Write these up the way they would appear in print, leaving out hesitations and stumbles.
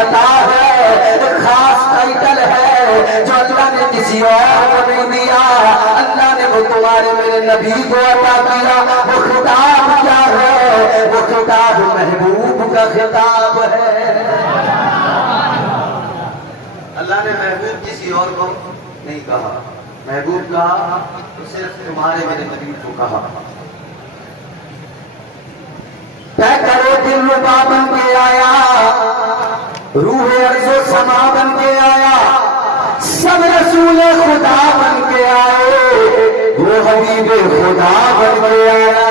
عطا ہے، خاص ٹائٹل ہے جو اللہ نے کسی اور کو نہیں دیا، اللہ نے وہ تمہارے میرے نبی کو عطا کیا۔ وہ خطاب کیا ہے؟ وہ خطاب محبوب کا خطاب ہے۔ اللہ نے محبوب کسی اور کو نہیں کہا، محبوب کہا تو صرف تمہارے میرے نبی کو کہا۔ طے کرو دل ربا بن کے آیا، روح عرض و سما بن کے آیا، سب رسول خدا بن کے آئے، وہ حبیب خدا بن کے آیا۔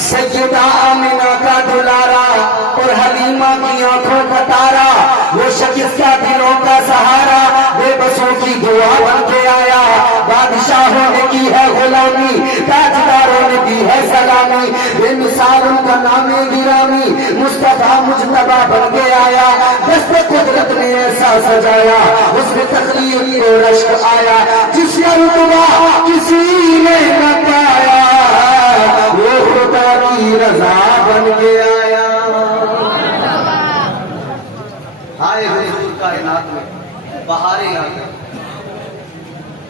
سیدہ آمنہ کا دلارا اور حلیمہ کی آنکھوں کا تارا، وہ شکستہ دلوں کا سہارا، بے بسوں کی دعا بن کے آیا۔ بادشاہوں نے کی ہے غلامی، تاجداروں نے دی ہے سلامی، بے مثال ان کا نام گرامی، مصطفیٰ مجتبیٰ بن کے آیا۔ دست قدرت نے ایسا سجایا، اس میں تخلیق کو رشک آیا، جس کا رتبہ کسی نے نہ پایا، وہ خدا کی رضا بن کے آیا۔ آئے حضور کائنات میں بہاریں آ گئی،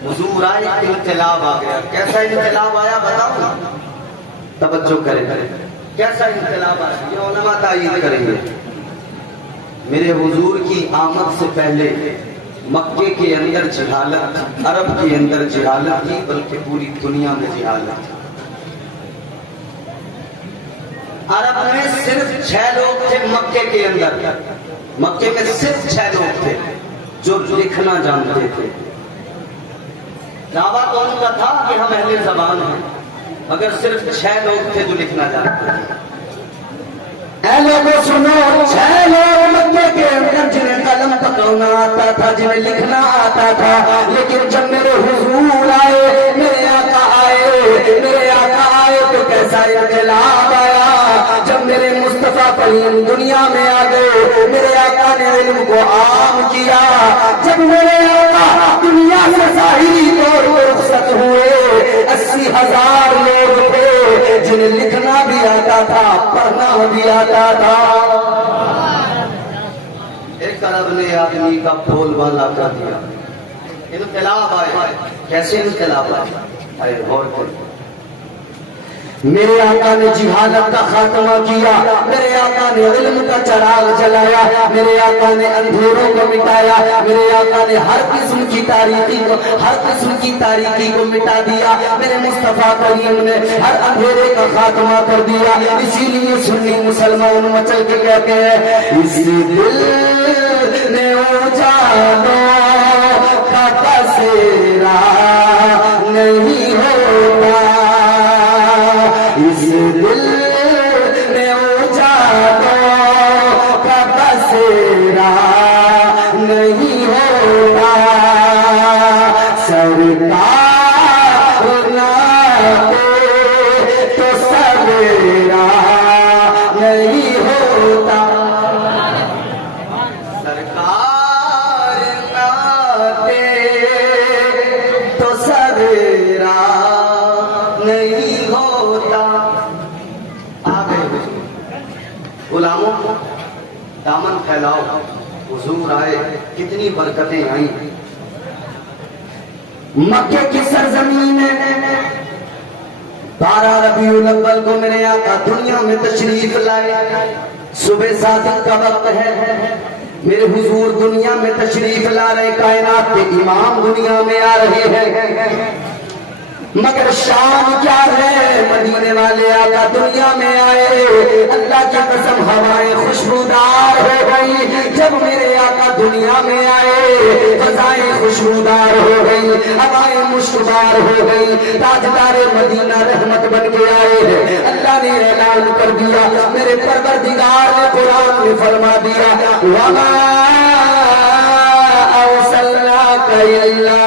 حضور آئے انقلاب آ گیا۔ کیسا انقلاب آیا بتاؤ نا، توجہ کریں، کیسا انقلاب آیا یہ علماء تعین کریں گے۔ میرے حضور کی آمد سے پہلے مکے کے اندر جہالت، عرب کے اندر جہالت تھی، بلکہ پوری دنیا میں جہالت تھی۔ عرب میں صرف 6 لوگ تھے مکے کے اندر، مکے میں صرف 6 لوگ تھے جو لکھنا جانتے تھے۔ دعویٰ تو ان کا تھا کہ ہم اہل زبان ہیں، مگر صرف 6 لوگ تھے جو لکھنا جانتے تھے۔ اے لوگوں سنو، 6 لوگ مکے کے اندر جنہیں قلم پکڑنا آتا تھا، جنہیں لکھنا آتا تھا، لیکن جب میرے حضور آئے، میرے آقا آئے، میرے آقا آئے تو کیسا انقلاب آیا۔ جب میرے مصطفیٰ کریم دنیا میں آ گئے، میرے آقا نے علم کو عام کیا۔ جب میرے آقا دنیا سے ظاہری طور پر رخصت ہوئے، 80,000 لوگ تھے جنہیں لکھنا بھی آتا تھا، پڑھنا بھی آتا تھا۔ ایک عرب نے آدمی کا بول بالا کر دیا، انقلاب آئے۔ کیسے انقلاب آئے؟ غور کریں۔ میرے آقا نے جہالت کا خاتمہ کیا، میرے آقا نے علم کا چراغ جلایا، میرے آقا نے اندھیروں کو مٹایا، میرے آقا نے ہر قسم کی تاریکی کو مٹا دیا، میرے مصطفیٰ کریم نے ہر اندھیرے کا خاتمہ کر دیا۔ اسی لیے سنی مسلمان مچل کے کہتے ہیں، اس دل نے اجالوں کا بسیرا نہیں ہوتا، اس دل میں اجالوں کا بسیرا نہیں ہوتا، سرکار نہ دے تو سویرا نہیں ہوتا، سرکار نہ دے تو سویرا نہیں ہوتا۔ غلاموں کو دامن پھیلاؤ، حضور آئے، کتنی برکتیں آئیں۔ مکے کی سرزمین میں 12 ربیع الاول کو میرے آقا دنیا میں تشریف لائے۔ صبح صادق کا وقت ہے، میرے حضور دنیا میں تشریف لا رہے، کائنات کے امام دنیا میں آ رہے ہیں، مگر شان کیا ہے، مدینے والے آقا دنیا میں آئے، اللہ کی قسم ہوائیں خوشبودار ہو گئی۔ جب میرے آقا دنیا میں آئے، فضائیں خوشبودار ہو گئی، ہوائیں مشکبار ہو گئی، تاجدار مدینہ رحمت بن کے آئے۔ اللہ نے اعلان کر دیا، میرے پروردگار نے قرآن میں فرما دیا، وَمَا أَرْسَلْنَاكَ إِلَّا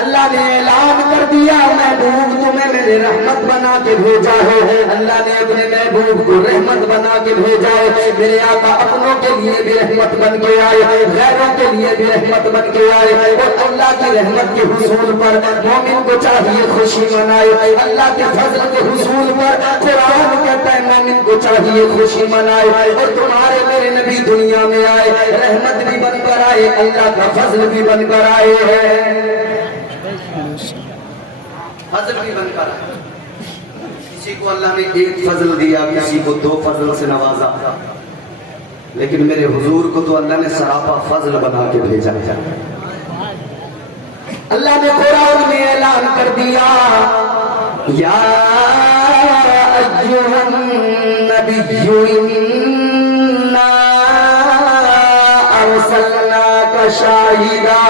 اللہ نے اعلان کر دیا، محبوب تمہیں میں میں نے رحمت بنا کے بھیجا ہے، اللہ نے اپنے محبوب کو رحمت بنا کے بھیجا ہے۔ میرے آقا اپنوں کے لیے بھی رحمت بن کے آئے، غیروں کے لیے بھی رحمت بن کے آئے، اور اللہ کی رحمت کے حصول پر مومن کو چاہیے خوشی منائے۔ اللہ کے فضل کے حصول پر قرآن کہتا ہے مومن کو چاہیے خوشی منائے۔ اور تمہارے میرے نبی دنیا میں آئے، رحمت بھی بن کر آئے، اللہ کا فضل بھی بن کر آئے ہیں، فضل بھی بن کر آئے۔ کسی کو اللہ نے ایک فضل دیا، کسی کو 2 فضل سے نوازا، لیکن میرے حضور کو تو اللہ نے سراپا فضل بنا کے بھیجا ہے۔ اللہ نے قرآن میں اعلان کر دیا، یا ایھا النبی انا ارسلناک شاہدا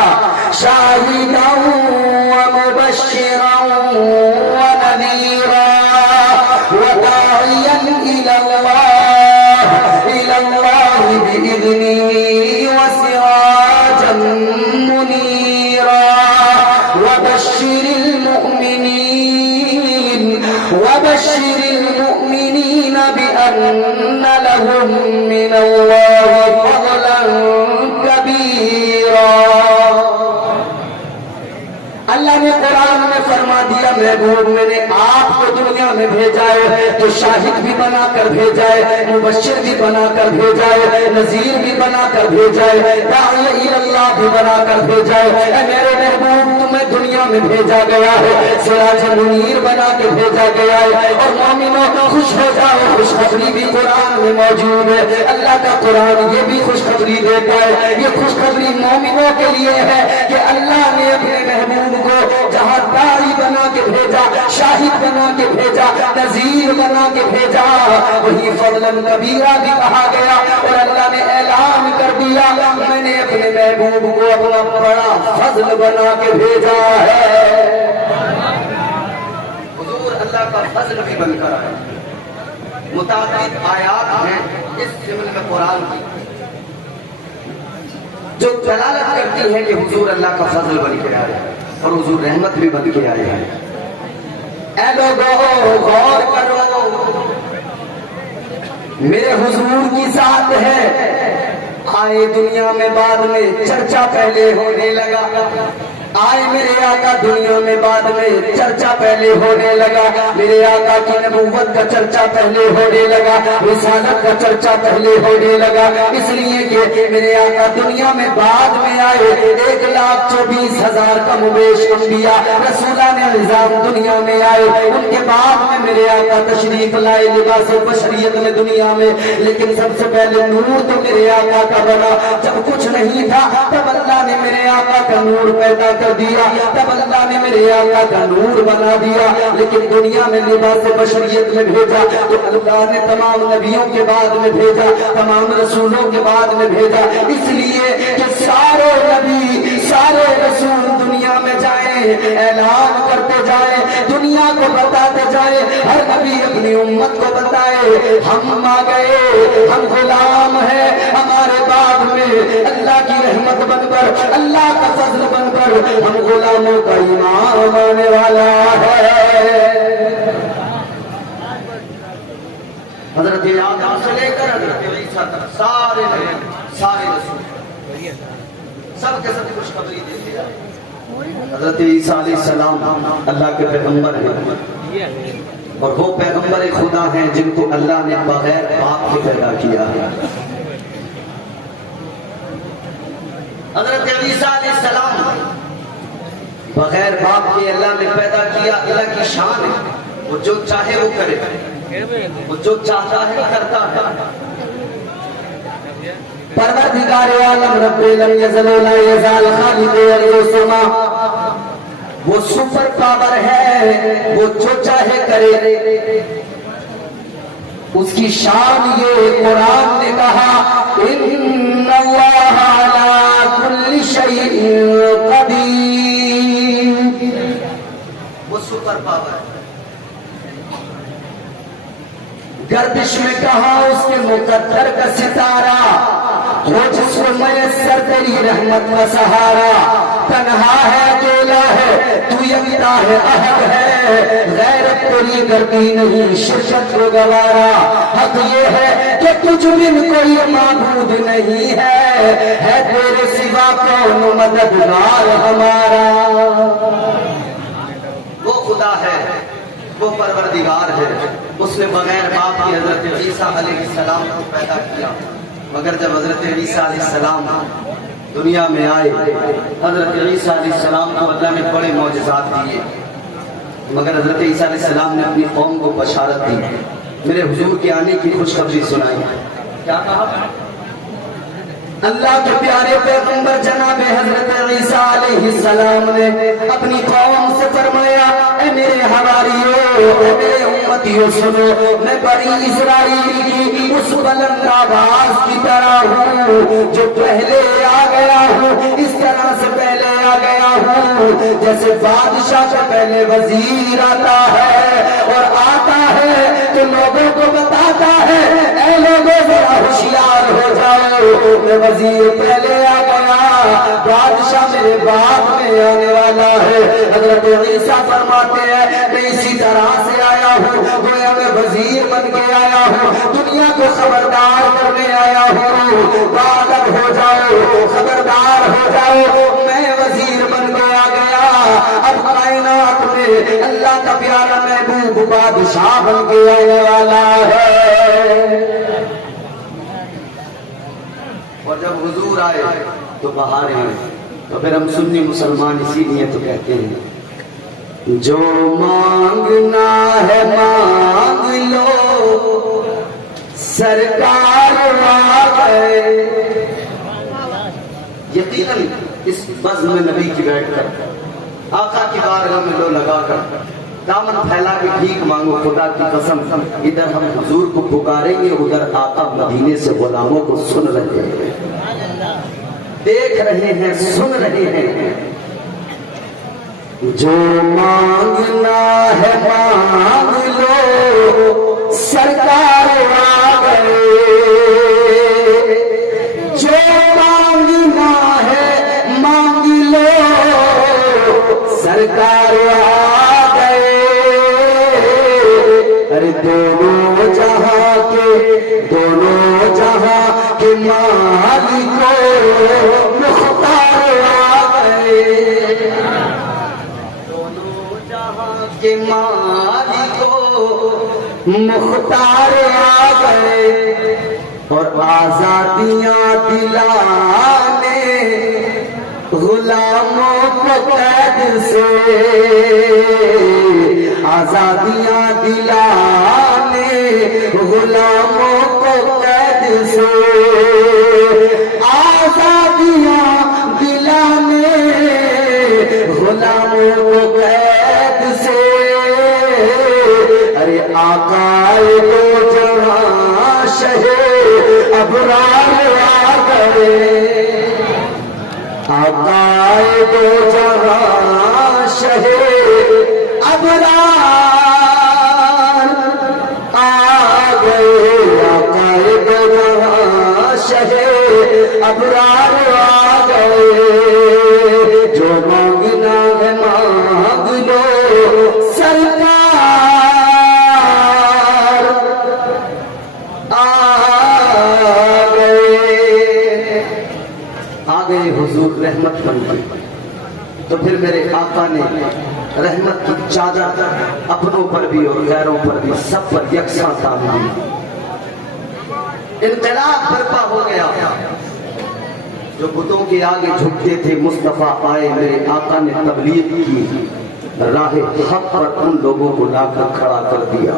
ومبشرا ونذیرا وداعیا الی اللہ بإذنہ وسراجا منیرا وبشر المؤمنین بأن لهم من اللہ فضلا کبیرا۔ اللہ نے قرآن میں فرما دیا محبوب میں نے آپ کو دنیا میں بھیجا ہے تو شاہد بھی بنا کر بھیجا ہے، مبشر بھی بنا کر بھیجا ہے، نذیر بھی بنا کر بھیجا ہے، داعی اللہ بھی بنا کر بھیجا ہے۔ اے میرے محبوب تمہیں دنیا میں بھیجا گیا ہے، سراج منیر بنا کے بھیجا گیا ہے۔ اور مومنوں خوش ہو جاؤ، خوشخبری بھی قرآن میں موجود ہے۔ اللہ کا قرآن یہ بھی خوشخبری دیتا ہے، یہ خوشخبری مومنوں کے لیے ہے کہ اللہ نے اپنے محبوب کو جہاں داعی بنا کے بھیجا، شاہد بنا کے بھیجا، نذیر بنا کے بھیجا، وہی فضلا کبیرہ بھی کہا گیا۔ اور اللہ نے اعلان کر دیا میں نے اپنے محبوب کو اپنا بڑا فضل بنا کے بھیجا ہے۔ حضور اللہ کا فضل بھی بن کر آئے۔ متعدد آیات ہیں اس ضمن میں قرآن کی جو دلالت کرتی ہے کہ حضور اللہ کا فضل بن کے آئے اور حضور رحمت بھی بن کے آئے ہیں۔ اے لوگوں غور کرو، میرے حضور کی ذات ہے، آئے دنیا میں بعد میں چرچا پہلے ہونے لگا، آئے میرے آقا دنیا میں بعد میں چرچا پہلے ہونے لگا، میرے آقا کی نبوت کا چرچا پہلے ہونے لگا، رسالت کا چرچا پہلے ہونے لگا، اس لیے کہ میرے آقا دنیا میں بعد میں آئے۔ 1,24,000 کم و بیش انبیاء رسولان نظام دنیا میں آئے، ان کے بعد میں میرے آقا تشریف لائے لباس بشریت میں دنیا میں، لیکن سب سے پہلے نور تو میرے آقا کا بنا۔ جب کچھ نہیں تھا تب اللہ نے میرے آقا کا نور پیدا کر دیا، تب اللہ نے میرے آقا کا نور بنا دیا، لیکن دنیا میں لباس بشریت میں بھیجا تو اللہ نے تمام نبیوں کے بعد میں بھیجا، تمام رسولوں کے بعد میں بھیجا، اس لیے کہ سارے نبی سارے رسول دنیا میں جائیں، اعلان کرتے جائیں، دنیا کو بتاتے جائیں، ہر نبی اپنی امت کو بتائے ہم آ گئے، ہم غلام ہیں، ہمارے بعد میں اللہ کی رحمت بن کر، اللہ کا فضل بن کر ہم غلاموں کا امام آنے والا ہے۔ حضرت آدم سے لے کر حضرت عیسیٰ تک سارے رسول سب کے سب خوشخبری دیتے ہیں۔ حضرت عیسیٰ علیہ السلام اللہ کے پیغمبر ہیں، اور وہ پیغمبر خدا ہیں جن کو اللہ نے بغیر باپ کے پیدا کیا ہے۔ حضرت عیسیٰ علیہ السلام بغیر باپ کے اللہ نے پیدا کیا، اللہ کی شان ہے، وہ جو چاہے وہ کرے، وہ جو چاہتا ہے کرتا ہے۔ پروردگار عالم رب لم یزل لا یزال خالق السما، وہ سپر پاور ہے، وہ جو چاہے کرے، اس کی شان یہ قرآن نے کہا ان اللہ علی کل شیء قدیر، وہ سپر پاور ہے۔ گردش میں کہا اس کے مقدر کا ستارہ، وہ جس کو میسر تیری رحمت کا سہارا، تنہا ہے اکیلا ہے تو یکتا ہے احد ہے غیرت کوئی کرتی نہیں شرکت کو گوارا حق یہ ہے کہ تجھ بن کوئی معبود نہیں ہے تیرے سوا کون مددگار ہمارا وہ خدا ہے وہ پروردگار ہے اس نے بغیر باپ کی حضرت عیسیٰ علیہ السلام کو پیدا کیا مگر جب حضرت عیسیٰ علیہ السلام دنیا میں آئے حضرت عیسیٰ علیہ السلام کو اللہ نے بڑے معجزات دیے مگر حضرت عیسیٰ علیہ السلام نے اپنی قوم کو بشارت دی میرے حضور کے آنے کی خوشخبری سنائی کیا کہا اللہ کے پیارے پیغمبر جناب حضرت عیسیٰ علیہ السلام نے اپنی قوم سے فرمایا اے میرے حواریوں اے میرے امتیوں سنو میں بنی اسرائیل کی اس بلند آواز کی طرح ہوں جو پہلے آ گیا ہوں اس طرح سے پہلے آ گیا ہوں جیسے بادشاہ سے پہلے وزیر آتا ہے اور آتا ہے تو لوگوں کو بتاتا ہے اے لوگوں ذرا ہوشیار ہو جاؤ میں وزیر پہلے آ گیا بادشاہ میرے بعد میں آنے والا ہے حضرت عیسیٰ فرماتے ہیں میں اسی طرح سے آیا ہوں گویا میں وزیر بن کے آیا ہوں دنیا کو خبردار کرنے آیا ہوں باادب ہو جاؤ خبردار ہو جاؤ میں وزیر بن کے آ گیا اب کائنات میں اللہ کا پیارا محبوب بادشاہ بن کے آنے والا ہے اور جب حضور آئے تو بہاریں آئے تو پھر ہم سنی مسلمان اسی لیے تو کہتے ہیں جو مانگنا ہے مانگ لو سرکار آ گئے یقیناً اس بزم میں نبی کی بیٹھ کر آقا کی بارگاہ میں لو لگا کر دامن پھیلا کے بھیک مانگو خدا کی قسم ادھر ہم حضور کو پکاریں گے ادھر آقا مدینے سے غلاموں کو سن رہے ہیں دیکھ رہے ہیں سن رہے ہیں جو مانگنا ہے مانگ لو سرکار آ گئے جو مانگنا ہے مانگ لو سرکار آ گئے ارے دونوں جہاں کے مالک مختار آ گئے دونوں جہاں کے مالک مختار آ گئے اور آزادیاں دلانے غلاموں کو قید سے آزادیاں دلانے غلاموں کو قید سے آزادیاں دلانے غلاموں کو قید سے ارے آقا دو جہاں شہ ابرار آ گئے آقا دو جہاں شہ ابرار آ گئے آقا دو جہاں شہ ابرار آ گئے جو مانگنا ہے مانگ لو سرکار آ گئے حضور رحمت بن گئی تو پھر میرے آقا نے رحمت کی چادر اپنوں پر بھی اور غیروں پر بھی سب پر یکساں تان دی انقلاب برپا ہو گیا جو بتوں کے آگے جھکتے تھے مصطفیٰ آئے میرے آقا نے تبلیغ کی راہ حق پر ان لوگوں کو لا کر کھڑا کر دیا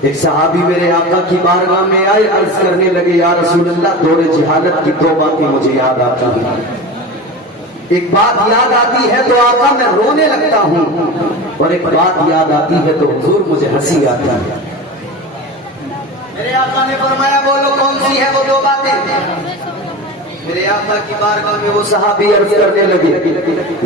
ایک صحابی میرے آقا کی بارگاہ میں آئے عرض کرنے لگے یا رسول اللہ دور جہالت کی دو باتیں مجھے یاد آتی ہیں ایک بات یاد آتی ہے تو آقا میں رونے لگتا ہوں اور ایک بات یاد آتی ہے تو حضور مجھے ہنسی آتی ہے میرے آقا نے فرمایا بولو کون سی ہے وہ دو باتیں میرے آقا کی بارگاہ میں وہ صحابی عرض کرنے لگے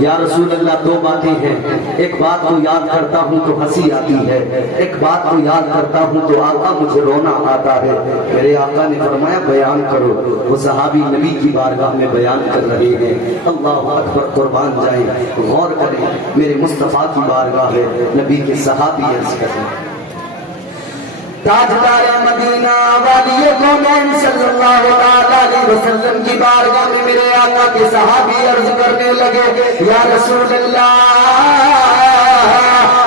یا رسول اللہ دو باتیں ہیں، ایک بات کو یاد کرتا ہوں تو ہنسی آتی ہے، ایک بات کو یاد کرتا ہوں تو آقا مجھے رونا آتا ہے۔ میرے آقا نے فرمایا بیان کرو۔ وہ صحابی نبی کی بارگاہ میں بیان کر رہے ہیں۔ اللہ اکبر، قربان جائیں، غور کریں، میرے مصطفیٰ کی بارگاہ ہے، نبی کے صحابی عرض کریں تاجدار مدینہ والی کونین صلی اللہ علیہ وسلم کی بارگاہ میں میرے آقا کے صحابی عرض کرنے لگے یا رسول اللہ،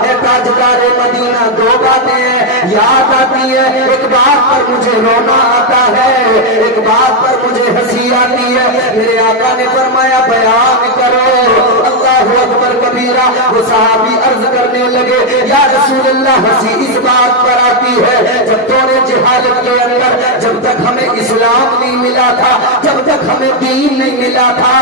اے تاجدار مدینہ دو باتیں یاد آتی ہے، ایک بات پر مجھے رونا آتا ہے، ایک بات پر مجھے ہنسی آتی ہے۔ میرے آقا نے فرمایا بیان کرو۔ اللہ اکبر کبیرہ۔ وہ صحابی عرض کرنے لگے یا رسول اللہ ہنسی اس بات پر آتی ہے جب دور جہالت کے اندر، جب تک ہمیں اسلام نہیں ملا تھا، جب تک ہمیں دین نہیں ملا تھا،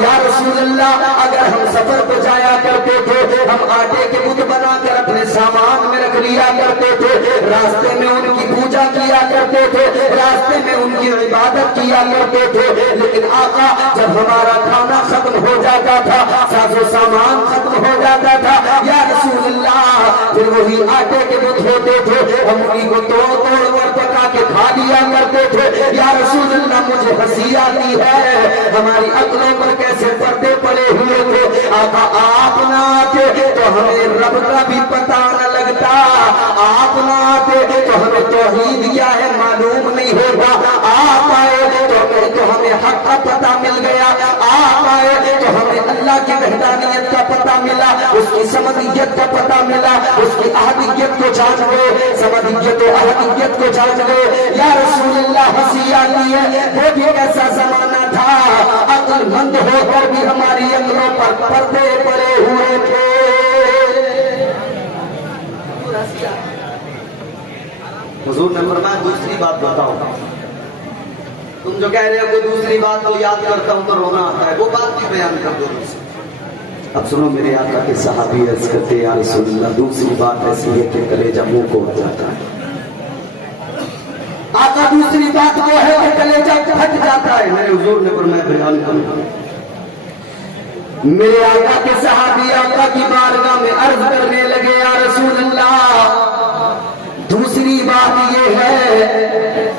یا رسول اللہ اگر ہم سفر پہ جایا کرتے تھے، ہم آٹے کے بت بنا کر اپنے سامان میں رکھ لیا کرتے تھے، راستے میں ان کی پوجا کیا کرتے تھے، راستے میں ان کی عبادت کیا کرتے تھے، لیکن آقا جب ہمارا کھانا ختم ہو جاتا تھا، ساز و سامان ختم ہو جاتا تھا، یا رسول اللہ پھر وہی آٹے کے بت ہوتے تھے، ہم انہیں کو توڑ توڑ کر پکا کے کھا لیا کرتے تھے۔ یا رسول اللہ مجھے ہنسی آتی ہے، ہماری عقلوں پر کیسے پردے پڑے ہوئے تھے۔ آقا آپ نہ آتے تو ہمیں رب کا بھی پتہ نہ لگتا، آپ نہ آتے تو ہمیں توحید کیا ہے معلوم نہیں ہوگا، آپ آئے تو ہمیں حق کا پتہ مل گیا، آپ آئے تو ہمیں اللہ کی وحدانیت کا پتہ ملا، اس کی سمدیت کا پتہ ملا، اس کی احدیت کو جان گئے، سمدیت و احدیت کو جان گئے۔ یا رسول اللہ ہنسی آتی ہے، وہ بھی ایسا زمانہ تھا عقل مند ہو کر بھی ہماری عقلوں پر پردے پڑے ہوئے تھے۔ حضور نے فرمایا دوسری بات بتاؤ، تم جو کہہ رہے ہو کہ دوسری بات کو یاد کرتا ہوں تو رونا آتا ہے، وہ بات بھی بیان کر دو۔ اب سنو میرے آقا کے صحابی عرض کرتے یا رسول اللہ دوسری بات ایسی ہے کہ کلیجہ منہ کو ہو جاتا ہے۔ آقا دوسری بات وہ ہے کہ کلیجہ پھٹ جاتا ہے۔ میرے حضور نے فرمایا بیان کروں۔ میرے آقا کے صحابی آقا کی بارگاہ میں عرض کرنے لگے یا رسول اللہ دوسری بات یہ ہے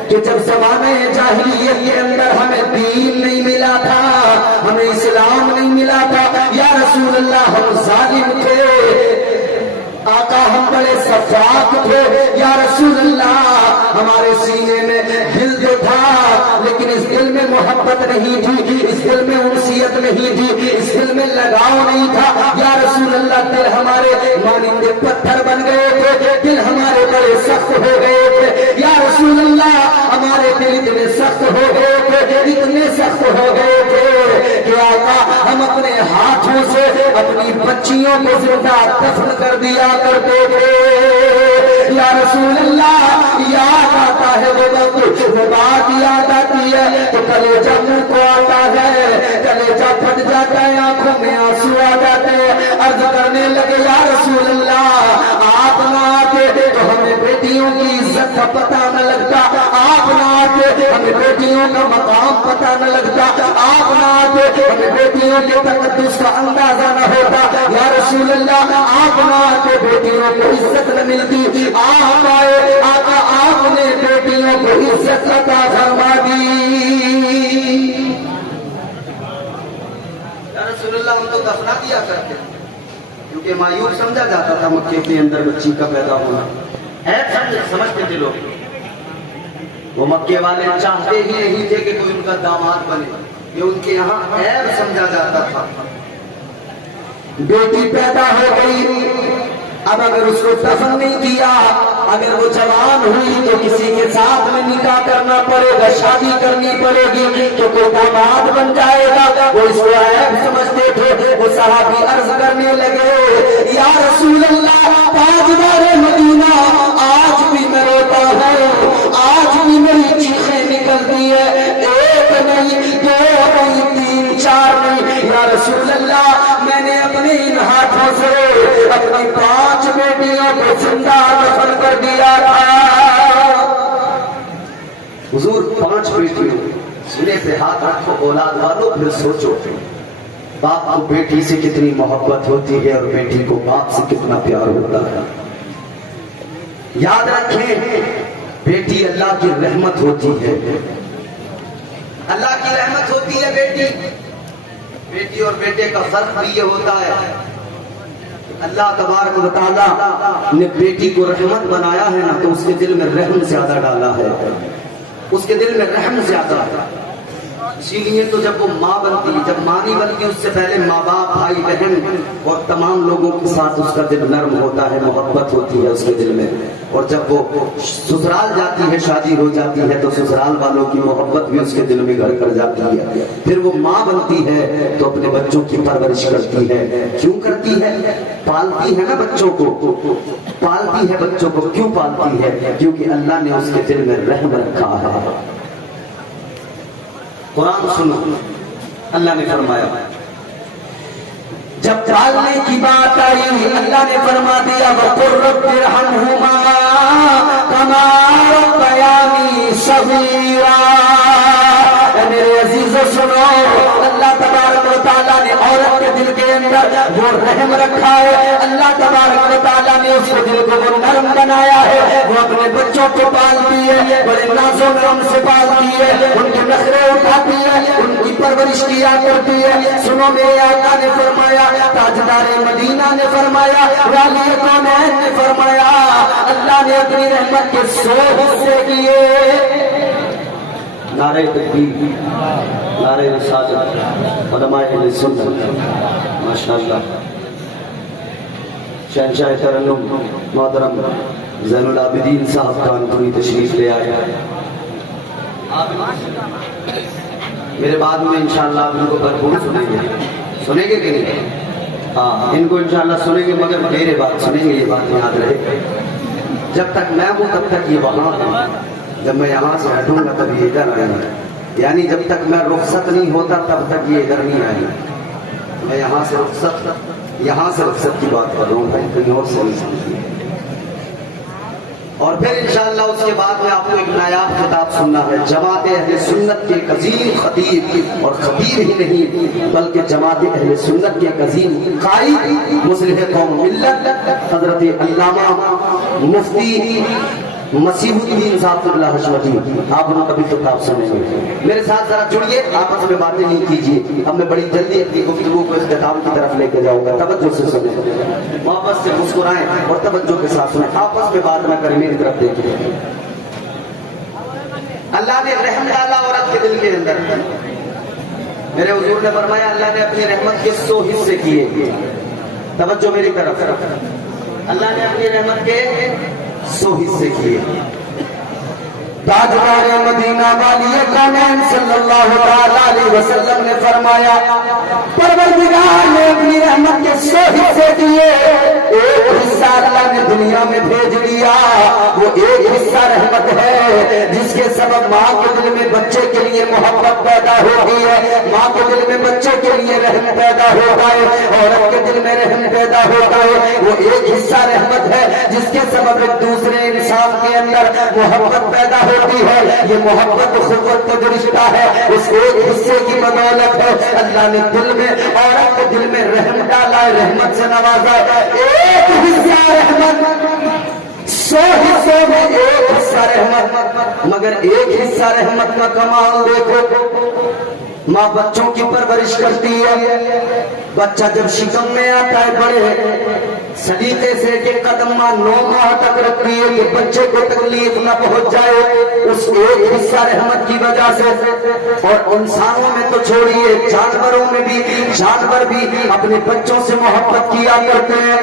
کہ جب زمانے جاہلیت کے اندر ہمیں دین نہیں ملا تھا، ہمیں اسلام نہیں ملا تھا، یا رسول اللہ ہم ظالم تھے، آقا ہم بڑے صفاق تھے، یا رسول اللہ ہمارے سینے میں دل جو تھا لیکن اس دل میں محبت نہیں تھی، اس دل میں انسیت نہیں تھی، اس دل میں لگاؤ نہیں تھا، یا رسول اللہ دل ہمارے مانند پتھر بن گئے تھے، دل ہمارے بڑے سخت ہو گئے تھے، یا رسول اللہ ہمارے دل اتنے سخت ہو گئے تھے، اتنے سخت ہو گئے تھے کہ آقا ہم اپنے ہاتھوں سے اپنی بچیوں کو زندہ دفن کر دیا کرتے تھے۔ یا رسول اللہ یاد آتا ہے وہ وقت، وہ بات یاد آتی ہے تو کلیجہ منہ کو آتا ہے، کلیجہ پھٹ جاتا ہے، آنکھوں میں آنسو آ جاتے ہیں۔ عرض کرنے لگے یا رسول اللہ آپ نہ آتے تو ہمیں بیٹیوں کی عزت کا پتہ نہ لگتا، آپ نہ آتے ہمیں بیٹیوں کا مقام پتہ نہ لگتا، آپ نہ آتے ہمیں بیٹیوں کے تقدس کا اندازہ نہ ہوتا، یا رسول اللہ آپ نہ آتے بیٹیوں کو عزت نہ ملتی، آپ آئے آقا آپ نے بیٹیوں کو عزت عطا فرما دی۔ یا رسول اللہ ہم تو دفنا دیا کرتے کیونکہ مایوب سمجھا جاتا تھا مکے کے اندر بچی کا پیدا ہونا، عیب سمجھتے تھے لوگ، وہ مکے والے چاہتے ہی نہیں تھے کہ کوئی ان کا داماد بنے، یہ ان کے یہاں عیب سمجھا جاتا تھا۔ بیٹی پیدا ہو گئی، اب اگر اس کو دفن نہیں کیا، اگر وہ جوان ہوئی تو کسی کے ساتھ میں نکاح کرنا پڑے گا، شادی کرنی پڑے گی تو کوئی داماد بن جائے گا، وہ اس کو عیب سمجھتے تھے۔ وہ صحابی عرض کرنے لگے یا رسول اللہ تاجدار مدینہ آج بھی میں روتا ہوں، آج بھی میری چیخیں نکلتی ہے، ایک نہیں دو نہیں تین چار نہیں، یا رسول اللہ میں نے اپنے ان ہاتھوں سے اپنی 5 بیٹیوں کو زندہ دفن کر دیا تھا۔ حضور 5 بیٹیوں، سینے پہ ہاتھ رکھو اولاد والوں، پھر سوچو باپ کو بیٹی سے کتنی محبت ہوتی ہے اور بیٹی کو باپ سے کتنا پیار ہوتا ہے۔ یاد رکھیں بیٹی اللہ کی رحمت ہوتی ہے، اللہ کی رحمت ہوتی ہے بیٹی اور بیٹے کا فرق بھی یہ ہوتا ہے، اللہ تبارک و تعالیٰ نے بیٹی کو رحمت بنایا ہے نا تو اس کے دل میں رحم زیادہ ڈالا ہے، اس کے دل میں رحم زیادہ ہے۔ اسی لیے تو جب وہ ماں بنتی، جب ماں نہیں بنتی اس سے پہلے ماں باپ، بھائی بہن اور تمام لوگوں کے ساتھ اس کا دل نرم ہوتا ہے، محبت ہوتی ہے اس کے دل میں، اور جب وہ سسرال جاتی ہے، شادی ہو جاتی ہے تو سسرال والوں کی محبت بھی اس کے دل میں گھر کر جاتی ہے۔ پھر وہ ماں بنتی ہے تو اپنے بچوں کی پرورش کرتی ہے۔ کیوں کرتی ہے؟ پالتی ہے نا بچوں کو، پالتی ہے بچوں کو۔ کیوں پالتی ہے؟ کیونکہ اللہ نے اس کے دل میں رحم رکھا ہے۔ قرآن سنو، اللہ نے فرمایا جب پالنے کی بات آئی اللہ نے فرما دیا وَقُلْ رَبِّ ارْحَمْهُمَا كَمَا رَبَّيَانِي صَغِيرًا۔ اے میرے عزیزو سنو، اللہ تبارک و تعالیٰ نے عورت کے دل کے اندر وہ رحم رکھا ہے، اللہ تبارک و تعالیٰ نے اس کے دل کو وہ نرم بنایا ہے، وہ اپنے بچوں کو پالتی ہے، بڑے ناز و نرم سے پالتی ہے، ان کے نخرے اٹھاتی ہے، ان کی پرورش کیا کرتی ہے۔ سنو میرے آقا نے فرمایا، تاجدار مدینہ نے فرمایا، والی کونین نے فرمایا، اللہ نے اپنی رحمت کے 100 حصے کیے۔ نعرہ تکبیر، نعرہ رسالت، علماء اہل سنت، ماشاءاللہ۔ شہنشاہ ترنم محترم زین العابدین صاحب کانپوری تشریف لے آئے۔ میرے بعد میں انشاءاللہ آپ ان کو بھرپور سنیں گے کہ نہیں؟ ہاں، ان کو انشاءاللہ سنیں گے، مگر میرے بات سنیں گے، یہ بات یاد رہے۔ جب تک میں ہوں تب تک یہ وہاں ہے، جب میں یہاں سے ہٹوں گا تب یہ ادھر آئے گا، یعنی جب تک میں رخصت نہیں ہوتا تب تک یہ ادھر نہیں آئے گا۔ میں یہاں سے رخصت کی بات کر رہا ہوں، بھائی کہیں اور سے نہیں سمجھیے۔ اور پھر انشاءاللہ اس کے بعد میں آپ کو ایک نایاب خطاب سننا ہے، جماعت اہل سنت کے ایک عظیم خطیب، اور خطیب ہی نہیں بلکہ جماعت اہل سنت کے ایک عظیم قائد، مصلح قوم ملت حضرت علامہ مفتی مسیح الدین صاحب قبلہ حشمتی، آپ انہوں کبھی خطاب سنیں گے۔ میرے ساتھ ذرا جڑیے، آپس میں باتیں نہیں کیجیے، اب میں بڑی جلدی اپنی گفتگو کو اختتام کی طرف لے کے جاؤں گا۔ توجہ سے سنیں، محبت سے مسکرائیں اور توجہ کے ساتھ سنیں، آپس میں بات نہ کریں، میری طرف دیکھیں۔ اللہ نے رحم ڈالا عورت کے دل کے اندر، میرے حضور نے فرمایا اللہ نے اپنی رحمت کے 100 حصے کیے۔ توجہ میری طرف، اللہ نے اپنی رحمت کے 100 حصے کیے۔ تاجدار مدینہ والی کونین صلی اللہ علیہ وسلم نے فرمایا پروردگار نے اپنی رحمت کے 100 حصے دیے، ایک حصہ اللہ نے دنیا میں بھیج دیا، وہ ایک حصہ رحمت ہے جس کے سبب ماں کے دل میں بچے کے لیے محبت پیدا ہوتی ہے، ماں کے دل میں بچے کے لیے رحم پیدا ہوتا ہے، عورت کے دل میں رحم پیدا ہوتا ہے، وہ ایک حصہ رحمت ہے جس کے سبب ایک دوسرے انسان کے اندر محبت پیدا ہوتی ہے۔ یہ محبت خلوت کا جو رشتہ ہے اس ایک حصے کی بدولت ہے اللہ نے دل میں، عورت کے دل میں رحم ڈالا ہے، رحمت سے نوازا ہے۔ ایک حصہ رحمت، 100 حصوں میں ایک حصہ رحمت، مگر ایک حصہ رحمت کا کمال دیکھو، ماں بچوں کی پرورش کرتی ہے، بچہ جب شکم میں آتا ہے بڑے سلیقے سے کہ قدم ماں 9 ماہ تک رکھتی ہے کہ بچے کو تکلیف نہ پہنچ جائے، اس ایک حصہ رحمت کی وجہ سے۔ اور انسانوں میں تو چھوڑیے، جانوروں میں بھی، جانور بھی اپنے بچوں سے محبت کیا کرتے ہیں۔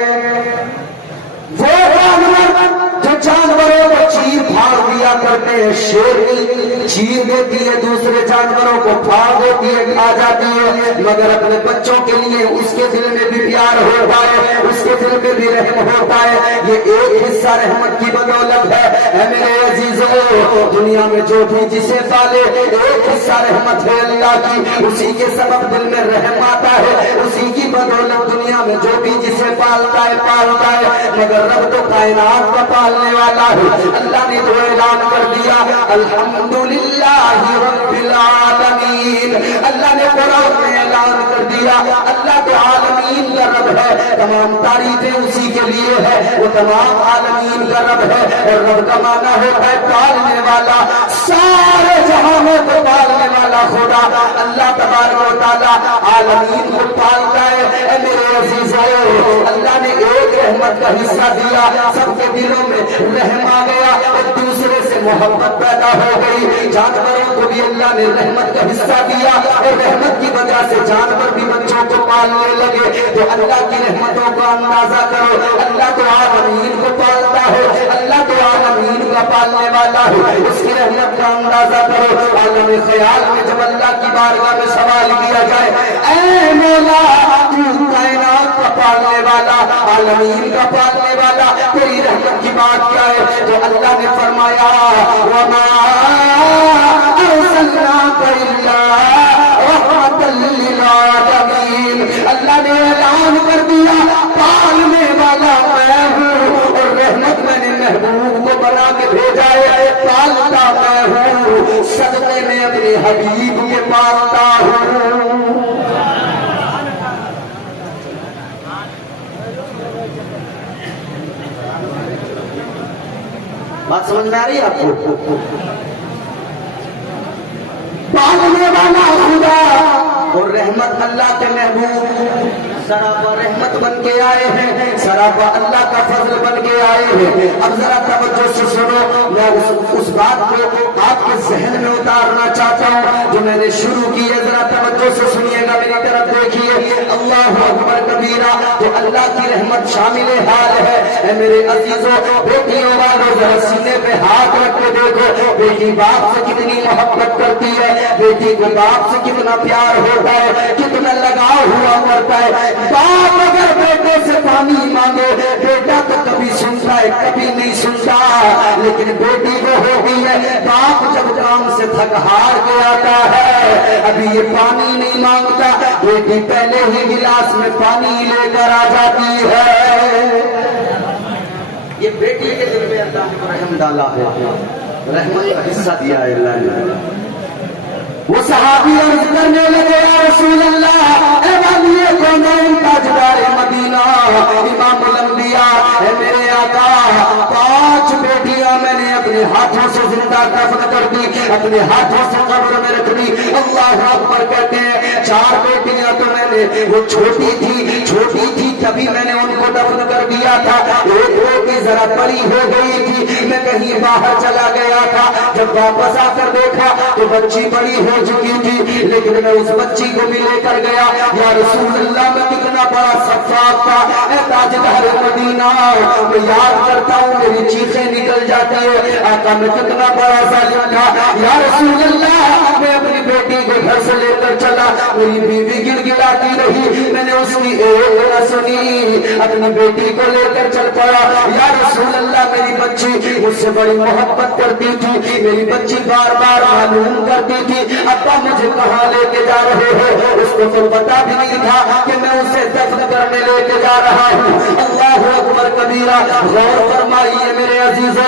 وہ جانور جو جانوروں کو چیر پھاڑ دیا کرتے ہیں، شیرنی چیر دیتی ہے دوسرے جانوروں کو، پھاڑ دیتی ہے، کھا جاتی ہے، مگر اپنے بچوں کے لیے اس کے دل میں بھی پیار ہوتا ہے، اس کے دل میں بھی رحم ہوتا ہے۔ یہ ایک حصہ رحمت کی بدولت ہے۔ اے میرے عزیزو دنیا میں جو بھی جسے پالے ایک حصہ رحمت ہے اللہ کی، اسی کے سبب دل میں رحم آتا ہے، اسی کی بدولت دنیا میں جو بھی جسے پالتا ہے مگر رب تو کائنات کا پالنے والا ہے۔ اللہ نے تو اعلان کر دیا الحمدللہ رب العالمین، اللہ نے قرآن میں اعلان کر دیا اللہ تو عالمین کا رب ہے، تمام تعریفیں اسی کے لیے ہے، وہ تمام عالمین کا رب ہے، اور رب کا معنی ہوتا ہے پالنے والا، سارے جہانوں کو پالنے والا خدا اللہ تبارک و تعالی عالمین کو پالتا ہے۔ اے میرے عزیزو اللہ نے ایک رحمت کا حصہ دیا، سب کے دلوں میں رحم آ گیا، ایک دوسرے سے محبت پیدا ہو گئی، جانوروں کو بھی اللہ نے رحمت کا حصہ دیا، اور رحمت کی وجہ سے جانور بھی بچوں کو پالنے لگے۔ تو اللہ کی رحمتوں کا اندازہ کرو، اللہ تو عالمین کو پالتا ہے، اللہ تو عالمین کا پالنے والا ہے، اس کی رحمت کا اندازہ کرو۔ عالم خیال میں جب اللہ کی بارگاہ میں سوال کیا جائے اے مولا تو کائنات کا پالنے والا، عالمین کا پالنے والا، تیری رحمت کی بات کیا ہے؟ تو اللہ نے فرمایا وما ارسلناک الا رحمۃ للعالمین، اللہ نے اعلان کر دیا پالنے والا میں ہوں، اور رحمت میں نے محبوب کو بنا کے بھیجا ہے، پالتا میں ہوں، صدقے میں اپنے حبیب کے پالتا ہوں۔ بات سمجھ میں آ رہی ہے آپ کو؟ پالنے والا خدا اور رحمت اللہ کے محبوب سراپا رحمت بن کے آئے ہیں، سراپا اللہ کا فضل بن کے آئے ہیں۔ اب ذرا توجہ سے سنو، میں اس بات کو آپ کے ذہن میں اتارنا چاہتا ہوں جو میں نے شروع کی ہے، ذرا توجہ سے سنیے گا، میری طرف دیکھیے۔ اللہ اکبر کبیرہ، تو اللہ کی رحمت شامل حال ہے۔ اے میرے عزیزوں بیٹیوں والوں ذرا سینے پہ ہاتھ رکھ کے دیکھو، بیٹی باپ سے کتنی محبت کرتی ہے، بیٹی کو باپ سے کتنا پیار ہوتا ہے، کتنا لگاؤ ہوا کرتا ہے۔ باپ اگر بیٹے سے پانی مانگے بیٹا تو کبھی سنتا ہے کبھی نہیں سنتا، لیکن بیٹی وہ ہوتی ہے باپ جب کام سے تھک ہار کے آتا ہے ابھی یہ پانی نہیں مانگتا، بیٹی پہلے ہی گلاس میں پانی لے کر آ جاتی ہے۔ یہ بیٹی کے دل میں اللہ نے رحم ڈالا ہے، رحمت کا حصہ دیا ہے اللہ نے۔ وہ صحابی عرض کرنے لگے یا رسول اللہ اے والی کونین تاجدار مدینہ امام الانبیاء اے میرے آقا، 5 بیٹیاں میں نے اپنے ہاتھوں سے زندہ دفن کر دی، اپنے ہاتھوں سے قبر میں رکھ دی۔ اللہ اکبر کہتے ہیں 4 بیٹیاں تو میں نے وہ چھوٹی تھی تبھی میں نے ان کو دفن کر دیا تھا، ایک بیٹی ذرا بڑی ہو گئی تھی، میں کہیں باہر چلا گیا تھا، جب واپس آ کر دیکھا تو بچی بڑی ہو چکی تھی، لیکن میں اس بچی کو بھی لے کر گیا۔ یا رسول اللہ میں کتنا بڑا سفاق تھا، اے تاجدار مدینہ میں یاد کرتا ہوں میری چیخیں نکل جاتی ہے، آقا میں کتنا بڑا ظالم تھا۔ یا رسول اللہ میں اپنی بیٹی کو گھر سے لے کر چلا، میری بیوی گڑ گڑاتی رہی، میں نے اس کی ایک نہ سنی، اپنی بیٹی کو لے کر چل پڑا۔ یا رسول اللہ میری بچی مجھ سے بڑی محبت کرتی تھی، میری بچی بار بار معلوم کرتی تھی ابا مجھے کہاں لے کے جا رہے ہو، اس کو تو پتا بھی نہیں تھا کہ میں اسے دفن کرنے لے کے جا رہا ہوں۔ اللہ اکبر کبیرہ، غور فرمائیے میرے عزیزوں،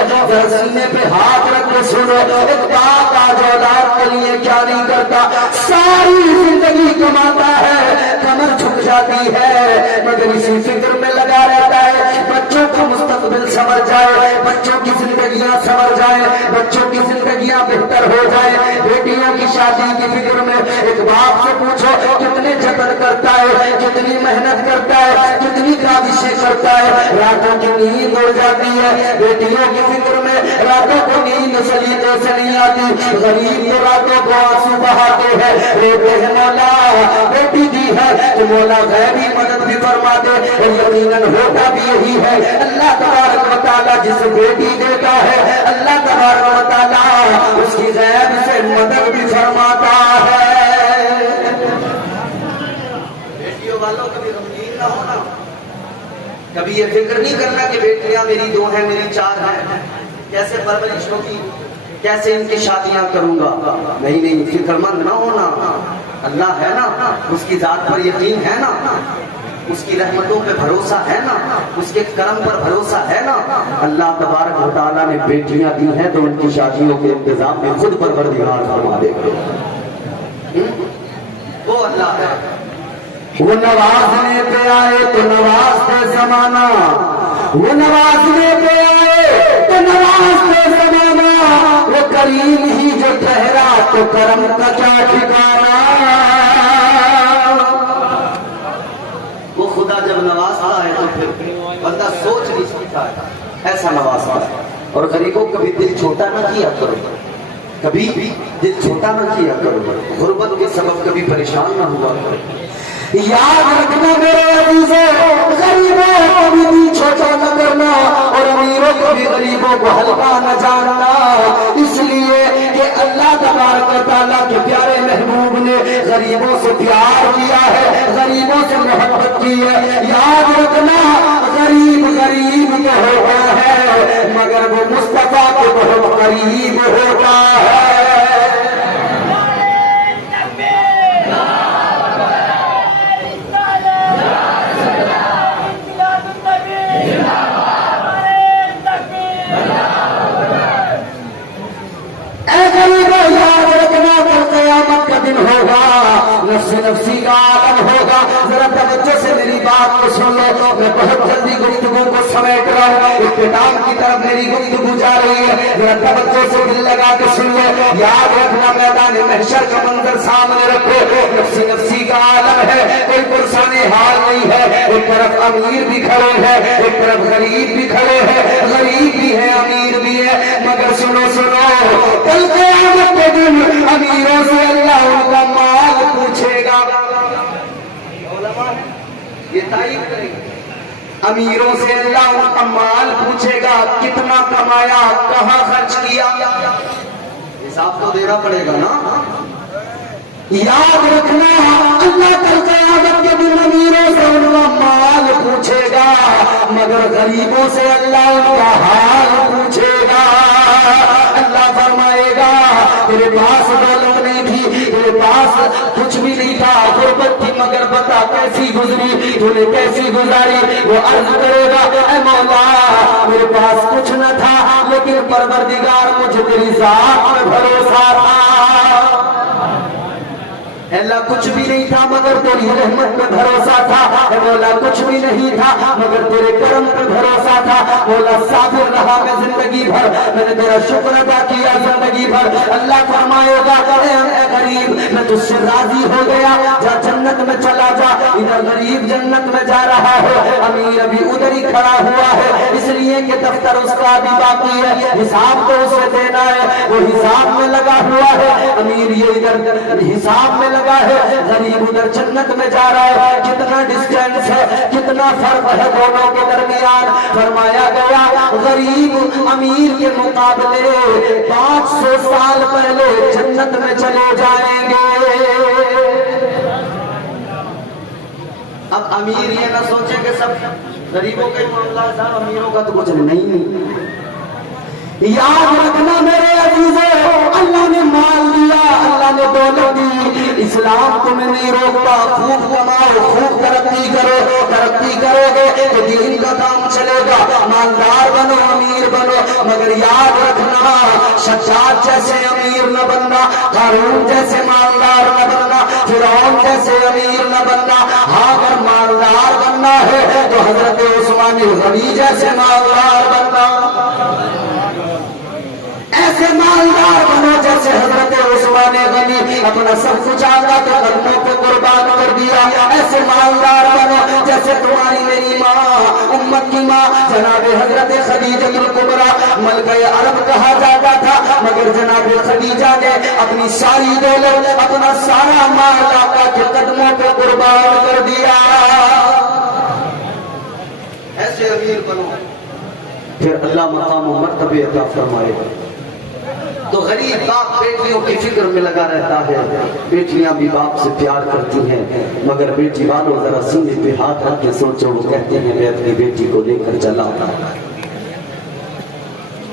سینے پہ ہاتھ رکھ کے سنو، ایک باپ آج اولاد کے لیے کیا نہیں کرتا، ساری زندگی کماتا ہے، کمر جھک جاتی ہے مگر اسی فکر میں لگا رہتا ہے بچوں کا مستقبل سنور جائے، بچوں کی زندگیاں سنور جائے، بچوں کی زندگیاں بہتر ہو جائے، بیٹیوں کی شادی کی فکر میں ایک باپ سے پوچھو کتنے جتن کرتا ہے، کتنی محنت کرتا ہے، کتنی کاوشیں کرتا ہے، راتوں کی نیند اڑ جاتی ہے، بیٹیوں کی فکر میں راتوں کو نیند سلیقے سے نہیں آتی، غریب تو راتوں کو آنسو بہاتے ہیں، روتے ہیں مولا بیٹی دی ہے تو مولا غیبی مدد بھی فرما دے، اور یقیناً ہوتا بھی یہی ہے، اللہ تبارک و تعالیٰ جسے بیٹی دیتا ہے اللہ تبارک و تعالیٰ اس کی غیب سے مدد بھی فرماتا ہے۔ بیٹیوں والوں کبھی غمگین نہ ہونا، کبھی یہ فکر نہیں کرنا کہ بیٹیاں میری 2 ہیں میری 4 ہیں، کیسے پرورش ہوگی، کیسے ان کی شادیاں کروں گا؟ نہیں، فکر مند نہ ہونا، اللہ ہے نا، اس کی ذات پر یقین ہے نا، اس کی رحمتوں پہ بھروسہ ہے نا، اس کے کرم پر بھروسہ ہے نا۔ اللہ تبارک و تعالیٰ نے بیٹیاں دی ہیں تو ان کی شادیوں کے انتظام میں خود پروردگار فرما دے گا۔ وہ اللہ ہے، وہ نوازنے پہ آئے تو نوازتے زمانہ، وہ نوازنے پہ آئے تو نوازتے زمانہ، وہ کریم ہی جو ٹھہرا تو کرم کا کیا ٹھکانا۔ وہ خدا جب نوازتا ہے تو پھر بندہ سوچ نہیں سکتا ہے، ایسا نوازتا ہے۔ اور غریبوں کو بھی دل چھوٹا نہ کیا کرو، کبھی بھی دل چھوٹا نہ کیا کرو، غربت کے سبب کبھی پریشان نہ ہوا کرو۔ یاد رکھنا میرے عزیزوں، غریبوں کو بھی دل چھوٹا نہ کرنا اور امیروں کو بھی غریبوں کو ہلکا نہ جاننا، اس لیے کہ اللہ تبارک و تعالیٰ کے پیارے محبوب نے غریبوں سے پیار کیا ہے، غریبوں سے محبت کی ہے۔ یاد رکھنا غریب غریب تو ہوتا ہے مگر وہ مصطفیٰ کے بہت قریب ہوتا ہے۔ نفس نفسی کا عالم ہوگا۔ ذرا توجہ سے میری بات کو سن لو، میں بہت جلدی گفتگو کو سمیٹ رہا ہوں، اختتام کی طرف میری گفتگو جا رہی ہے، ذرا توجہ سے دل لگا کے سن لو۔ یاد رکھنا میدان محشر کا منظر سامنے رکھو، نفسی نفسی کا عالم ہے، کوئی پرسان حال نہیں ہے، ایک طرف امیر بھی کھڑے ہیں، ایک طرف غریب بھی کھڑے ہیں، غریب بھی ہے امیر بھی ہے، مگر سنو کل قیامت کے دن امیروں سے اللہ ان کا مال پوچھے گا۔ یہ تائید کریں گے، امیروں سے اللہ ان کا مال پوچھے گا، کتنا کمایا، کہاں خرچ کیا، حساب تو دینا پڑے گا نا۔ یاد رکھنا اللہ کل قیامت کے دن امیروں سے ان کا مال پوچھے گا مگر غریبوں سے اللہ ان کا حال پوچھے گا۔ اللہ فرمائے گا تیرے پاس دولت نہیں تھی، تیرے پاس کچھ بھی نہیں تھا، غربت تھی، مگر بتا کیسی گزری، تو نے کیسی گزاری۔ وہ عرض کرے گا اے مولا میرے پاس کچھ نہ تھا لیکن پروردگار مجھے تیری ذات پر بھروسہ تھا۔ اللہ کچھ بھی نہیں تھا مگر تیری رحمت پہ بھروسہ تھا، اے مولا کچھ بھی نہیں تھا مگر تیرے کرم پہ بھروسہ تھا، مولا صابر رہا میں زندگی بھر، میں نے تیرا شکر ادا کیا زندگی بھر۔ اللہ فرمائے گا اے غریب میں تجھ سے راضی ہو گیا، جا جنت میں چلا جا۔ ادھر غریب جنت میں جا رہا ہے، امیر ابھی ادھر ہی کھڑا ہوا ہے، اس لیے کہ دفتر اس کا بھی باقی ہے، حساب تو اسے دینا ہے، وہ حساب میں لگا ہوا ہے۔ امیر یہ ادھر حساب میں لگا ہے، غریب ادھر جنت میں جا رہا ہے۔ کتنا ڈسٹینس ہے، کتنا فرق ہے دونوں کے درمیان۔ فرمایا گیا غریب امیر کے مقابلے 500 سال پہلے جنت میں چلے جائیں گے۔ اب امیر یہ نہ سوچے کہ سب غریبوں کے معاملہ صاحب امیروں کا تو کچھ نہیں۔ یاد رکھنا میرے عزیزوں، اللہ نے مال دیا، اللہ نے دولت دی، اسلام تمہیں نہیں روکتا، خوب کماؤ، خوب ترقی کرو، ترقی کرو گے تو دین کا کام چلے گا، مالدار بنو، امیر بنو، مگر یاد رکھنا شداد جیسے امیر نہ بننا، قارون جیسے مالدار نہ بننا، فرعون جیسے امیر نہ بننا۔ ہاں اگر مالدار بننا ہے تو حضرت عثمان غنی جیسے مالدار بننا، ایسے مالدار بنو جیسے حضرت عثمان غنی اپنا سب کچھ آگا تو قدموں پہ قربان کر دیا۔ ایسے مالدار بنو جیسے تمہاری میری ماں، امت کی ماں جناب حضرت خدیجہ الکبریٰ، ملکہ عرب کہا جاتا تھا مگر جناب خدیجہ نے اپنی ساری دولت، اپنا سارا مال آقا کے قدموں پہ قربان کر دیا۔ ایسے امیر بنو پھر اللہ مقام و مرتبہ عطا فرمائے گا۔ تو غریب باپ بیٹیوں کی فکر میں لگا رہتا ہے، بیٹیاں بھی باپ سے پیار کرتی ہیں مگر بیٹی والوں ذرا سینے پہ ہاتھ رکھ کے سوچو، وہ کہتے ہیں میں اپنی بیٹی کو لے کر چلا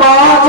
5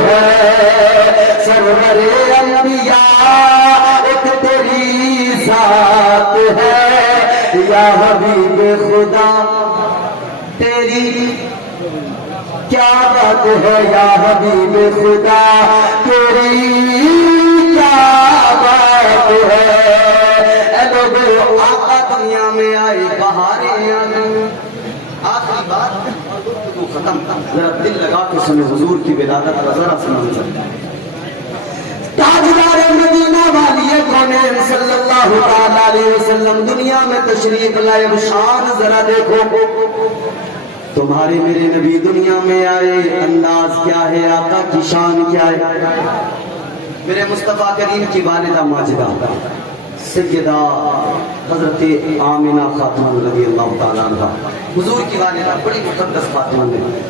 ہے سرور انبیاء ایک تیری ذات ہے یا حبیب خدا تیری کیا بات ہے یا حبیب خدا تیری کیا بات ہے اے لوگو آقا دنیا میں آئے بہاریں آئے آخری بات گفتگو ختم ذرا دل لگا کے سنیں حضور کی ولادت کا ذرا سمجھ سکتے تاجدار مدینہ والی کونین صلی اللہ علیہ وسلم دنیا میں تشریف لائے شان ذرا دیکھو تمہارے میرے نبی دنیا میں آئے انداز کیا ہے آقا کی شان کیا ہے میرے مصطفیٰ کریم کی والدہ ماجدہ سیدہ حضرت آمنہ خاتون رضی اللہ تعالیٰ عنہ حضور کی والدہ بڑی مقدس خاتون ہے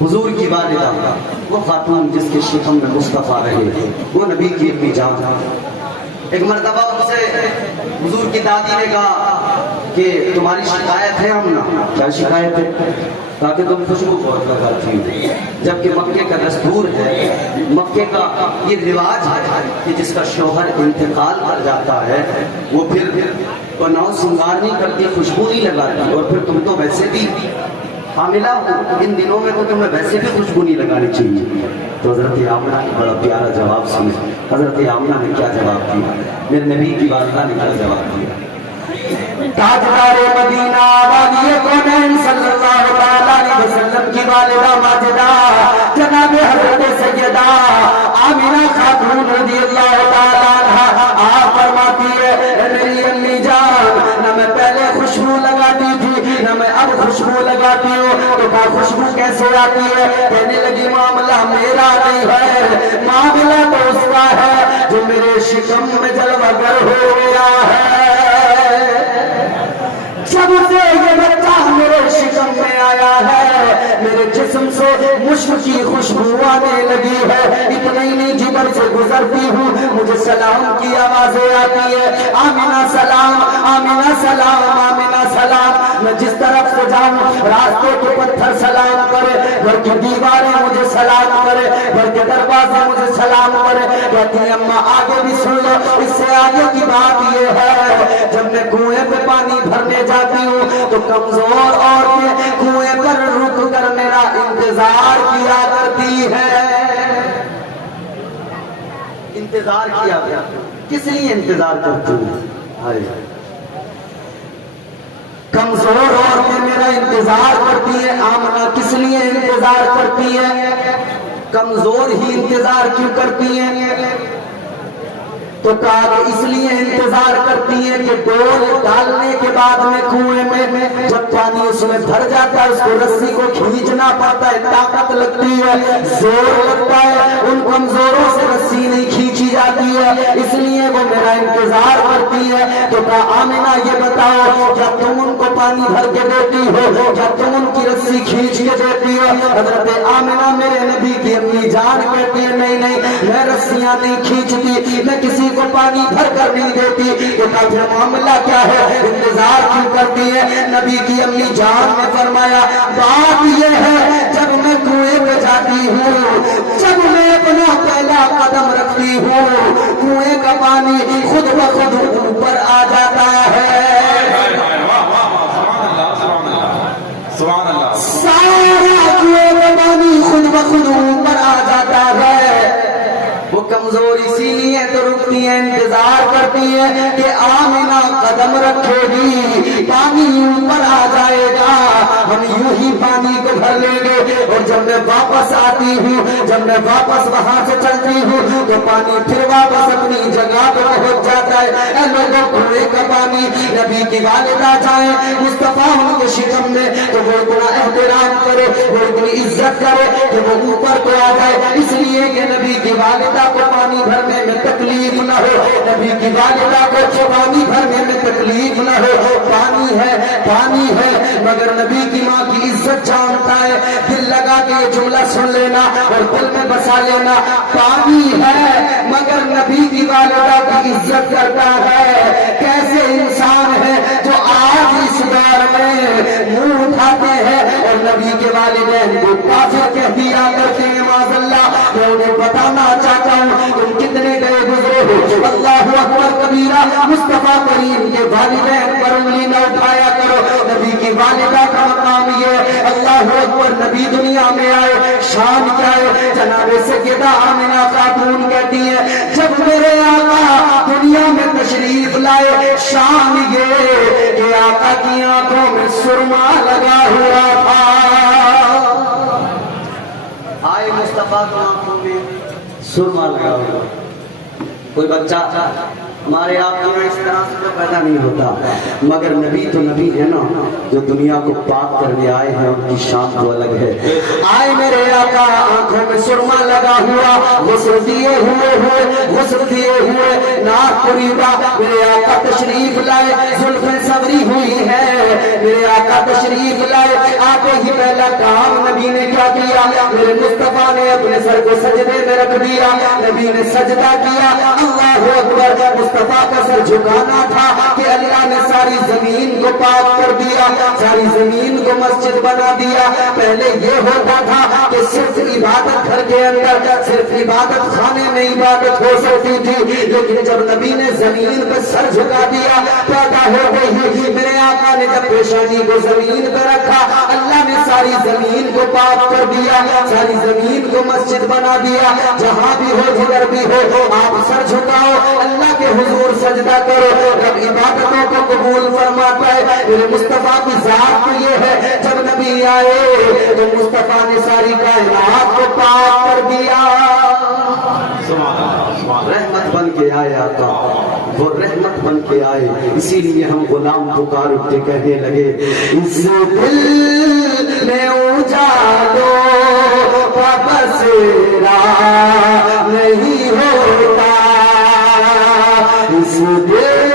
حضور کی والدہ وہ خاتون جس کے شکم میں مصطفیٰ رہے وہ نبی کی اپنی جان ایک مرتبہ ان سے حضور کی دادی نے کہا کہ تمہاری شکایت ہے آمنہ کیا شکایت ہے کہا کہ تم خوشبو بہت لگاتی ہو جبکہ مکے کا دستور ہے مکے کا یہ رواج ہے کہ جس کا شوہر انتقال کر جاتا ہے وہ پھر نو سنگار نہیں کرتی خوشبو نہیں لگاتی اور پھر تم تو ویسے بھی حاملہ ان دنوں میں تو تمہیں ویسے بھی خوشبو نہیں لگانی چاہیے تو حضرت آمنہ نے بڑا پیارا جواب سنا حضرت آمنہ نے کیا جواب دیا میرے نبی کی والدہ نے کیا جواب دیا تاجدار مدینہ والی کونین صلی اللہ علیہ وسلم کی والدہ ماجدہ جناب حضرت سیدہ آمنہ خاتون رضی اللہ تعالیٰ عنہ آپ فرماتی ہے میری امی جان نہ میں پہلے خوشبو لگاتی تھی نہ میں اب خوشبو لگاتی ہوں تو کہا خوشبو کیسے آتی ہے کہنے لگی معاملہ میرا نہیں ہے معاملہ تو اس کا ہے جو میرے شکم میں جلوہ گر ہو گیا ہے جب سے یہ بچہ میرے شکم میں آیا ہے میرے جسم سے مشک کی خوشبو آنے لگی ہے اتنا ہی نہیں جدھر سے گزرتی ہوں مجھے سلام کی آوازیں آتی ہے آمنہ سلام آمنہ سلام آمنہ سلام میں جس طرف سے جاؤں راستے کے پتھر سلام کرے گھر کی دیواریں مجھے سلام کرے گھر کے دروازے مجھے سلام کرے کہتی ہیں اماں آگے بھی سن لو اس سے آگے کی بات یہ ہے جب میں کنویں پہ پانی بھرنے جاتی ہوں تو کمزور عورتیں کنویں پر رک کر میرا انتظار کیا کرتی ہے انتظار کیا کس لیے انتظار کرتی ہوں کمزور عورتیں میرا انتظار کرتی ہے آمنہ کس لیے انتظار کرتی ہے کمزور ہی انتظار کیوں کرتی ہیں تو کہا کہ اس لیے انتظار کرتی ہیں کہ ڈول ڈالنے کے بعد میں کنویں میں جب پانی اس میں بھر جاتا ہے اس کو رسی کو کھینچنا پڑتا ہے طاقت لگتی ہے زور لگتا ہے ان کمزوروں سے رسی نہیں کھینچی جاتی ہے اس لیے وہ میرا انتظار کرتی ہے تو کہا آمنہ یہ بتاؤ کیا تم ان کو پانی بھر کے دیتی ہو کیا تم ان کی رسی کھینچ کے دیتی ہو حضرت آمنہ میرے نبی کی امی جان کہتی ہے نہیں نہیں میں رسیاں نہیں کھینچتی میں کسی کو پانی بھر کر نہیں دیتی تو کہا پھر معاملہ کیا ہے انتظار کیوں کرتی ہے نبی کی امی جان نے فرمایا بات یہ ہے جب میں کنویں پہ جاتی ہوں جب میں اپنا پہلا قدم رکھتی ہوں کنویں کا پانی خود بخود اوپر آ جاتا ہے سارا کنویں کا پانی خود بخود اوپر آ جاتا ہے وہ کمزور اسی لیے تو رکتی ہیں انتظار کرتی ہیں کہ آمنہ قدم رکھے گی پانی اوپر آ جائے گا ہم یوں ہی پانی کو بھر لیں گے اور جب میں واپس آتی ہوں جب میں واپس وہاں سے چلتی ہوں تو پانی پھر واپس اپنی جگہ پہ پہنچ جاتا ہے اے لوگوں کنویں کا پانی نبی کی والدہ جائیں مصطفیٰ ان کے شکم میں تو وہ اتنا احترام کرے وہ اتنی عزت کرے کہ وہ اوپر کو آ جائے اس لیے کہ نبی کی والدہ کو پانی بھرنے میں تکلیف نہ ہو نبی کی والدہ کو پانی بھرنے میں تکلیف نہ ہو پانی ہے مگر نبی کی ماں کی عزت جانتا ہے دل لگا کے یہ جملہ سن لینا اور دل میں بسا لینا پانی ہے مگر نبی کی والدہ کی عزت کرتا ہے کیسے انسان ہے جو آج اس دور میں منہ اٹھاتے ہیں اور نبی کے والدین کو کافر کہہ دیا کرتے ہیں معاذ اللہ انہیں بتانا چاہتا ہوں تم کتنے گئے گزرے ہو. اللہ اکبر کبیرہ. مصطفیٰ کریم کے والدین پر انگلی نہ اٹھایا کرو. نبی کی والدہ کا مقام یہ. اللہ اکبر. نبی دنیا میں آئے, شان کیا ہے؟ جناب سیدہ آمنہ خاتون کہتی ہے جب میرے آقا دنیا میں تشریف لائے, شان یہ کہ آقا کی آنکھوں میں سرما لگا ہوا تھا. آئے مصطفیٰ کی آنکھوں میں سرما لگا ہوا. کوئی بچہ ہمارے آپ کے یہاں اس طرح سے پیدا نہیں ہوتا, مگر نبی تو نبی ہے نا, جو دنیا کو پاک کرنے آئے ہیں, ان کی شان تو الگ ہے. آئے میرے آقا آنکھوں میں سرما لگا ہوا, غسل دیے ہوئے ناک قریبا. میرے آقا تشریف لائے, زلفیں سوری ہوئی ہے. میرے آقا تشریف لائے, آتے ہی پہلا کام نبی نے کیا کیا؟ میرے مصطفیٰ نے اپنے سر کو سجدے میں رکھ دیا. نبی نے سجدہ کیا. اللہ اکبر. مصطفیٰ کا سر جھکانا تھا کہ اللہ نے ساری زمین کو پاک کر دیا, ساری زمین کو مسجد بنا دیا. پہلے یہ ہوتا تھا کہ صرف عبادت گھر کے اندر, صرف عبادت خانے میں عبادت ہو سکتی تھی, لیکن جب نبی نے زمین پہ سر جھکا دیا پیدا ہو گئی. میرے آقا نے جب پیشانی کو زمین پہ رکھا, اللہ نے ساری زمین کو پاک کر دیا, ساری زمین کو مسجد بنا دیا. جہاں بھی ہو جدھر بھی ہو آپ سر جھکاؤ, اللہ کے حضور سجدہ کرو. رب عبادتوں کو قبول فرماتا ہے. میرے مصطفیٰ کی ذات تو یہ ہے, جب نبی آئے تو مصطفیٰ نے ساری کائنات کو پاک کر دیا. رحمت بن کے آئے آقا, وہ رحمت بن کے آئے. اسی لیے ہم غلام پکار اٹھتے کہنے لگے اس دل میں اجالو کا بسیرا نہیں ہوتا, اس دل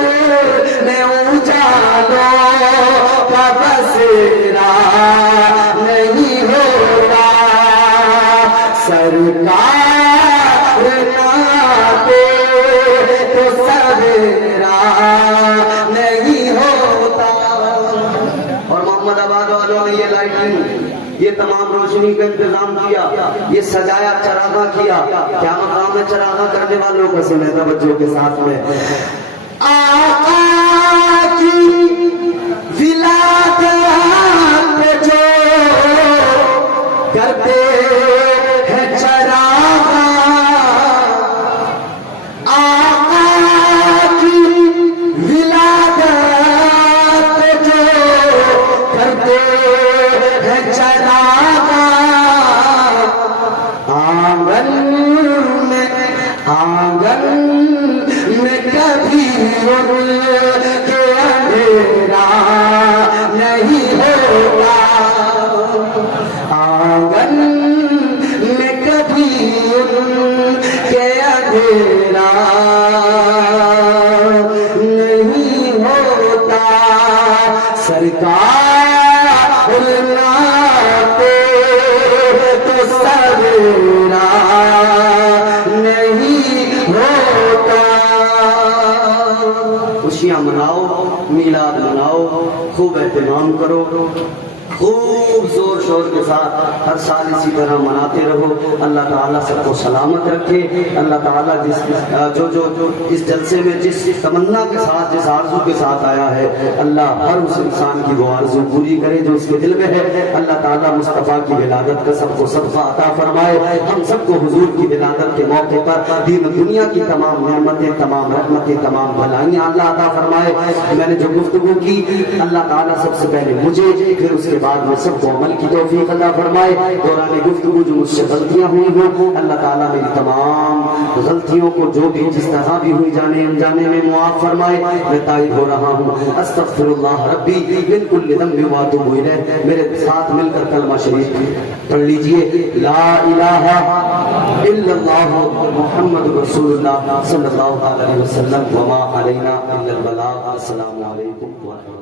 میں اجالو کا بسیرا نہیں ہوتا. سرکار تو سویرا نہیں ہوتا. اور محمد آباد والوں نے یہ لائٹنگ, یہ تمام روشنی کا انتظام کیا, یہ سجایا, چراغاں کیا. کیا مقام ہے چراغاں کرنے والوں کا؟ سنیں توجہ کے ساتھ میں. آقا کی ولادت جو کرتے ہیں چراغاں, خوشیاں مناؤ, میلاد مناؤ, خوب اہتمام کرو, خوب زور شور کے ساتھ ہر سال اسی طرح مناتے رہو. اللہ تعالیٰ سب کو سلامت رکھے. اللہ تعالیٰ جو اس جلسے میں جس تمنا کے ساتھ, جس آرزو کے ساتھ آیا ہے, اللہ ہر اس انسان کی وہ آرزو پوری کرے جو اس کے دل میں ہے. اللہ تعالیٰ مصطفیٰ کی ولادت کا سب کو صدقہ عطا فرمائے. ہم سب کو حضور کی ولادت کے موقع پر دین و دنیا کی تمام نعمتیں, تمام رحمتیں, تمام بھلائیاں اللہ عطا فرمائے. میں نے جو گفتگو کی, اللہ تعالیٰ سب سے پہلے مجھے, پھر اس کے بعد میں سب کو عمل کی توفیق عطا فرمائے. دوران گفتگو جو مجھ سے غلطیاں ہوئی ہوں, اللہ تعالیٰ میری تمام غلطیوں کو جو بھی جس طرح بھی ہوئی جانے انجانے میں معاف فرمائے. میں تائب ہو رہا ہوں. استغفر اللہ ربی من کل ذنب واتوب الیہ. میرے ساتھ مل کر کلمہ شریف پڑھ لیجئے. لا الہ الا اللہ محمد رسول اللہ صلی اللہ علیہ وسلم وما علینا الا البلاغ. السلام علیکم ورحمۃ اللہ.